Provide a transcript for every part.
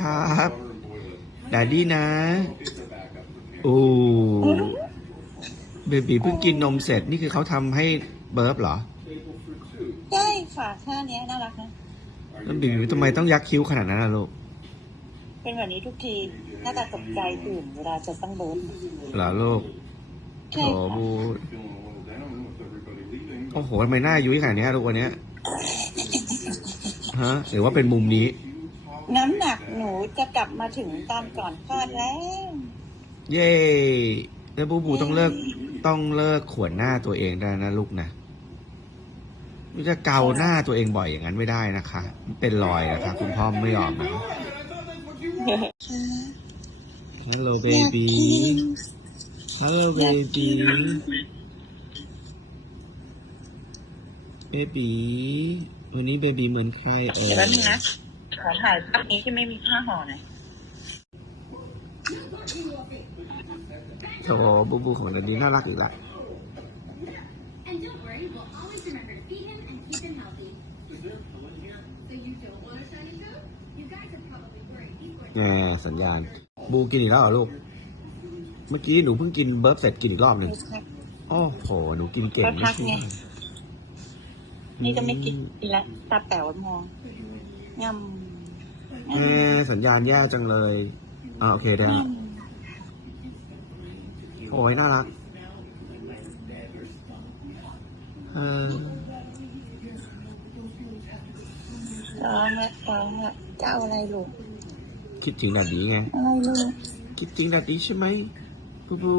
ครับแดดดี้นะ โอ้เบบีเพิ่งกินนมเสร็จนี่คือเขาทำให้เบิร์บเหรอ ใช่ค่ะท่าเนี้ยน่ารักนะแล้วเบบีทำไมต้องยักคิ้วขนาดนั้นล่ะลูก เป็นแบบนี้ทุกทีน่าจะตกใจตื่นเวลาจะต้องเบิร์นเหรอลูกโถใช่ค่ะบูโอ้โหทำไมหน้ายุ้ยขนาดเนี้ยลูกวันเนี้ยฮะหรือว่าเป็นมุมนี้ น้ำหนักหนูจะกลับมาถึงตอนก่อนคลอดแล้ว เย้แล้วบูบูต้องเลิกต้องเลิกขวนหน้าตัวเองได้นะลูกนะไม่จะเกาหน้าตัวเองบ่อยอย่างนั้นไม่ได้นะคะ เป็นรอยนะคะคุณพ่อไม่ยอมนะ Hello อยาก baby กิน Hello อยากกิ baby น baby วันนี้ baby เหมือนใครเอ่เดี๋ย วยแป๊บนึงนะขอถ่ายภาพนี้ที่ไม่มีผ้าห่อหน่อยโถบูบูของเดนนี้น่ารักอีกละ And don't worry, we'll always remember to feed him and keep him healthy. So you don't want a shiny coat? You guys are probably worried he's going แงสัญญาณ บูกินอีกแล้วเหรอลูก เมื่อกี้หนูเพิ่งกินเบิร์ฟเสร็จกินอีกรอบหนึ่งโอ้โห หนูกินเก่งก็ไม่พักใช่ไงนี่ก็ไม่กินอีกแล้วตาแป๋วมองง แงสัญญาณแย่จังเลยอ่าโอเคได้ำละโอ้ยน่ารักเออร้องละร้องละจะเอาอะไรลูกคิดถึงดัดดีไง อะไรลูกคิดถึงดัดดีใช่ไหมบูบู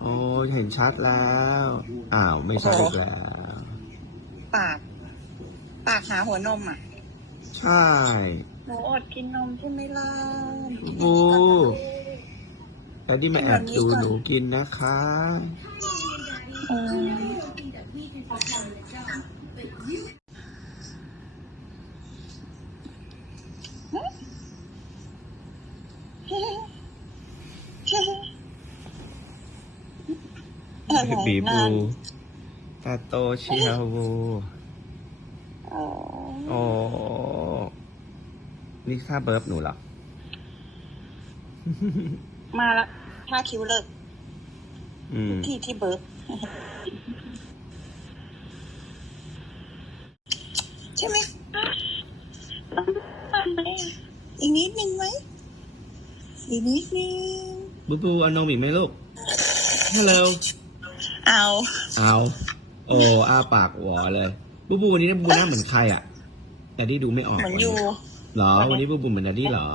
โอ้ยเห็นชัดแล้ว อ้าว ไม่ใช่อีกแล้ว ปาก ปากหาหัวนมอะ ใช่ หนูอดกินนมใช่ไหมล่ะบูดัดดี้มาแอบดูหนูกินนะคะ เอออะไรบีบูนั่นตาโตเชียวบู อ๋อ โอ้นี่ค่าเบิร์ฟหนูเหรอ มาละถ้าคิวเลิกอืม ที่ที่เบิร์กใช่ไหมอีกนิดนึงไหมอีกนิดนึงบูบูเอานมอีกไหมลูก ฮัลโหล เอา เอา โอ้อ้าปากหวอเลย บูบูวันนี้นะบูบูหน้าเหมือนใครอะแดดดี้ดูไม่ออกเหมือนวันอนี้ยู่เหรอ วันนี้บูบูเหมือนแดดดี้เหรอ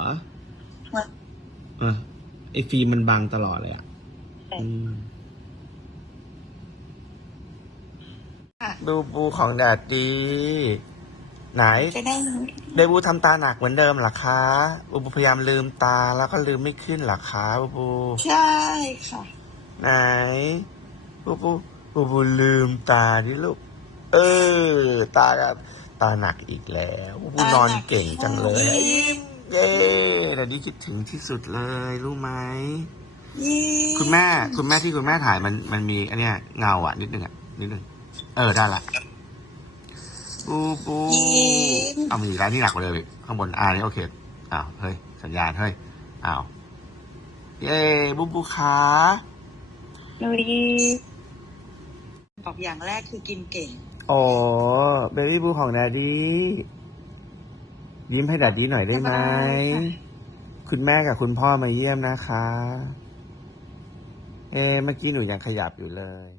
เหมือน อะไอฟิล์มมันบังตลอดเลยอะอืมค่ะบูบูของแดดดีไหน จะได้เดบูทำตาหนักเหมือนเดิมเหรอคะบูบูพยายามลืมตาแล้วก็ลืมไม่ขึ้นเหรอคะบูบู ใช่ค่ะ ไหน บูบูบูบูลืมตาดิลูก เออ ตากับตาหนักอีกแล้วบูบูนอนเก่งจังเลย เย้แต่ดีคิดถึงที่สุดเลยรู้ไหมยี่คุณแม่ คุณแม่ที่คุณแม่ถ่ายมันมันมีอันเนี้ยเงาอะ นิดนึงอะนิดนึงเออได้ละบูบูเอามีอีกแล้วนี่หนักกว่าเดิมอีกข้างบนอ่านี่โอเคอ้าวเฮ้ยสัญญาณเฮ้ยอ้าวเย้บูบูขาหนูดีบอกอย่างแรกคือกินเก่ง โอ้เบบี้บูของแดดดี้ยิ้มให้แดดดี้หน่อยได้ไหมได้ค่ะคุณแม่กับคุณพ่อมาเยี่ยมนะคะ เอ๊ะเมื่อกี้หนูยังขยับอยู่เลย